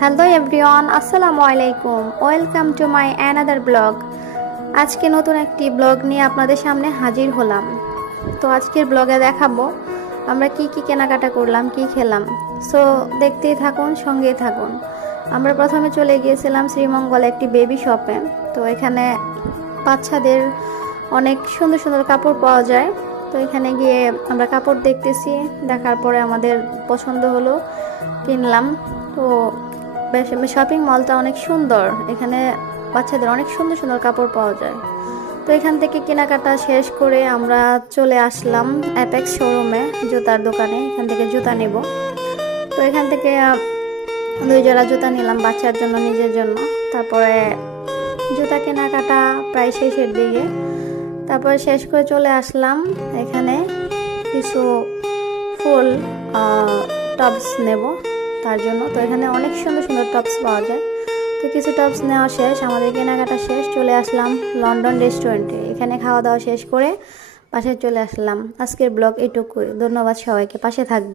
Hello everyone, আসসালামু আলাইকুম। Welcome to my another blog. আজকে নতুন একটি ব্লগ নিয়ে আপনাদের সামনে হাজির হলাম। তো আজকের ব্লগে দেখাবো আমরা কি কি কেনাকাটা করলাম, কি খেলাম। সো দেখতেই থাকুন, সঙ্গেই থাকুন। আমরা প্রথমে চলে গিয়েছিলাম শ্রীমঙ্গল একটি বেবি শপে। তো এখানে বাচ্চাদের অনেক সুন্দর সুন্দর কাপড় পাওয়া যায়। তো এখানে গিয়ে আমরা কাপড় দেখতেছি, দেখার পরে আমাদের পছন্দ হলো, কিনলাম। তো শপিং মলটা অনেক সুন্দর, এখানে বাচ্চাদের অনেক সুন্দর সুন্দর কাপড় পাওয়া যায়। তো এখান থেকে কেনাকাটা শেষ করে আমরা চলে আসলাম অ্যাপেক্স শোরুমে, জুতার দোকানে। এখান থেকে জুতা নেব। তো এখান থেকে 2 জোড়া জুতা নিলাম, বাচ্চার জন্য, নিজের জন্য। তারপরে জুতা কেনাকাটা প্রায় শেষের দিকে। তারপরে শেষ করে চলে আসলাম এখানে কিছু ফুল টপস নেব তার জন্য। তো এখানে অনেক সুন্দর সুন্দর টপস পাওয়া যায়। তো কিছু টপস নেওয়া শেষ, আমাদের কেনাকাটা শেষ। চলে আসলাম লন্ডন রেস্টুরেন্টে, এখানে খাওয়া দাওয়া শেষ করে বাসায় চলে আসলাম। আজকের ব্লগ এটুকুই। ধন্যবাদ সবাইকে, পাশে থাকবে।